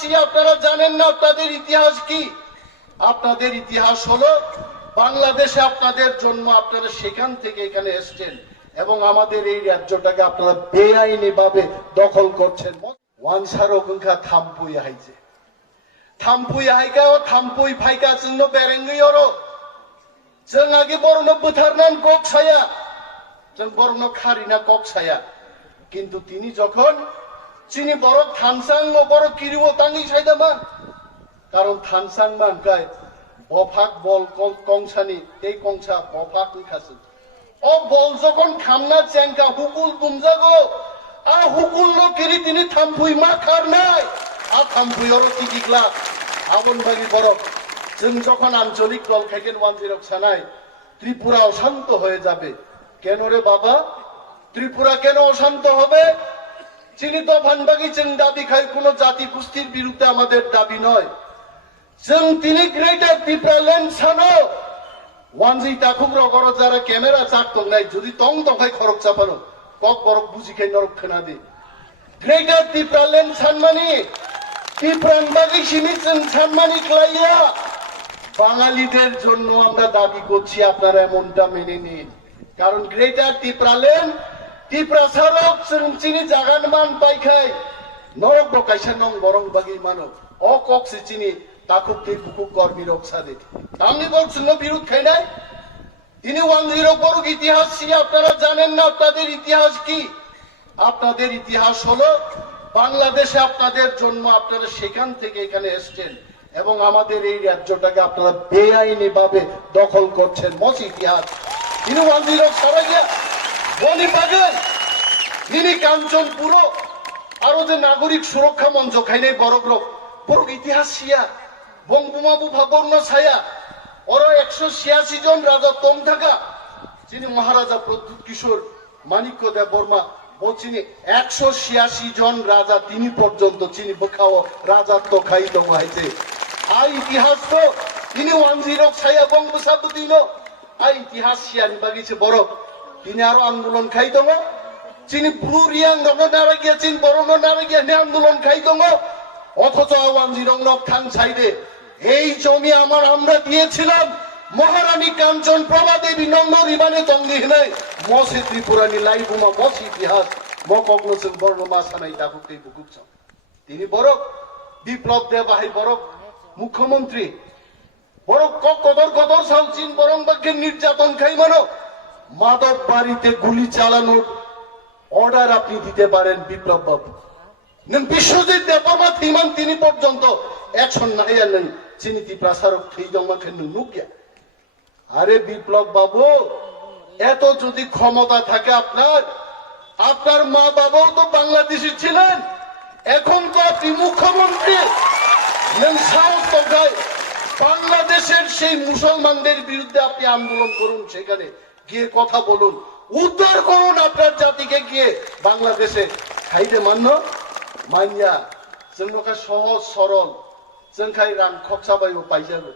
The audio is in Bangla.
ইতিহাসই আপনারা জানেন না আপনাদের ইতিহাস কি। আপনাদের ইতিহাস হলো বাংলাদেশে আপনাদের জন্ম, আপনারা সেখান থেকে এখানে এসছেন এবং আমাদের এই রাজ্যটাকে আপনারা বেআইনি ভাবে দখল করছেন। ওয়ানসার ওখানকার থাম্পুই হাইছে থাম্পুই হাইকা ও থাম্পুই ফাইকা जोंनो बेरेंगै अरो जों आगे बरनो बुथारनान कक साया जों बरनो खारिना कक साया কিন্তু তিনি যখন চিনি বড় থানসাং ও বড় কিরিও তাঙ্গি সাইদামা কারণ থানসাং মানকায় বফাক বল কংসানি এই কংসা বফাক খাসে ও বল যখন খামনা চেঙ্কা হুকুল তুমজাগো আ হুকুল নো কিরি তিনি থাম্পুই মা খার নাই আ থাম্পুই অর টিকিকলা আবন বাগি বড় जों যখন আঞ্চলিক দল থেকে 1 সানায় ত্রিপুরা অশান্ত হয়ে যাবে কেন রে বাবা ত্রিপুরা কেন অশান্ত হবে চিনি দফানবাগি जों দাবি খাই কোন জাতি কুস্তির বিরুদ্ধে আমাদের দাবি নয় जों তিনি গ্রেটার ত্রিপুরাল্যান্ড সানো ওয়ানজি তাকুক রগর যারা ক্যামেরা চাকতং নাই যদি তং তংখাই খরক চাপানো কক বরক বুঝি খাই নরক খানা দে গ্রেটার ত্রিপুরাল্যান্ড সানমানি ত্রিপুরানবাগি সিমি जों সানমানি ক্লাইয়া বাঙালিদের জন্য আমরা দাবি করছি আপনারা এমনটা মেনে নিন কারণ গ্রেটার ত্রিপুরাল্যান্ড ত্রিপুরা সারক চিনি জাগান মান পাইখাই নরক বকাইসা নং বরং বাগি মানো অ কক্সি চিনি তাকুক তে বুকুক কর্মী রক্ষা দে তামনি বলছেন বিরোধ খাই নাই তিনি 10 বড় ইতিহাস আপনারা জানেন না আপনাদের ইতিহাস কি আপনাদের ইতিহাস হলো বাংলাদেশে আপনাদের জন্ম আপনারা সেখান থেকে এখানে এসছেন এবং আমাদের এই রাজ্যটাকে আপনারা বেআইনি ভাবে দখল করছেন মস ইতিহাস তিনি 10 সারা গিয়া বনি পাগল তিনি কাঞ্চনপুর আরো যে নাগরিক সুরক্ষা মঞ্চ খাই নাই বড় ইতিহাস সিয়া বঙ্গবন্ধু ভাবর্ণ ছায়া ওর 186 জন রাজা তং থাকা যিনি মহারাজা প্রদ্যুৎ কিশোর মানিক্য দেব বর্মা বলছিনি 186 জন রাজা তিনি পর্যন্ত চিনি বখাও রাজাত্ব খাই দং হাইছে আই ইতিহাস তো তিনি 10 ছায়া বঙ্গবসাবু দিন আই ইতিহাস সিয়ানি বাগিছে বড় তিনি আরো আন্দোলন খাই দং চিনি ব্লু রিয়াং রং নারা গিয়া চিন বড় নারা গিয়া নে আন্দোলন খাই দং অথচ 10 নক থাং সাইডে এই জমি আমরা দিয়েছিলাম মহারানী কাঞ্চন প্রভা দেবী নন্দ রিবানে তঙ্গি নাই মসে ত্রিপুরানি লাইবুমা মস ইতিহাস মকগ্নসেন বর্ণমা সানাই তাকুকতেই বুকুকছ তিনি বড় বিপ্লব দেবাহাই বড় মুখ্যমন্ত্রী বড় কদর সাউচিন বরং বাক্যের নির্যাতন খাই মানো মাদক বাড়িতে গুলি চালানোর অর্ডার আপনি দিতে পারেন বিপ্লব বাবু বিশ্বজিৎ দেববর্মা থিমান তিনি পর্যন্ত অ্যাকশন নাই নেই চিনিতি প্রসারক থই জমা খেন নুকিয়া আরে বিপ্লব বাবু এত যদি ক্ষমতা থাকে আপনার মা বাবাও তো বাংলাদেশি ছিলেন এখন তো আপনি মুখ্যমন্ত্রী সাহস দেখায় বাংলাদেশের সেই মুসলমানদের বিরুদ্ধে আপনি আন্দোলন করুন সেখানে গিয়ে কথা বলুন উদ্ধার করুন আপনার জাতিকে গিয়ে বাংলাদেশে খাইতে মানিয়া जों सहज सरल जों खाय रां खरसाबायो पाइजाबो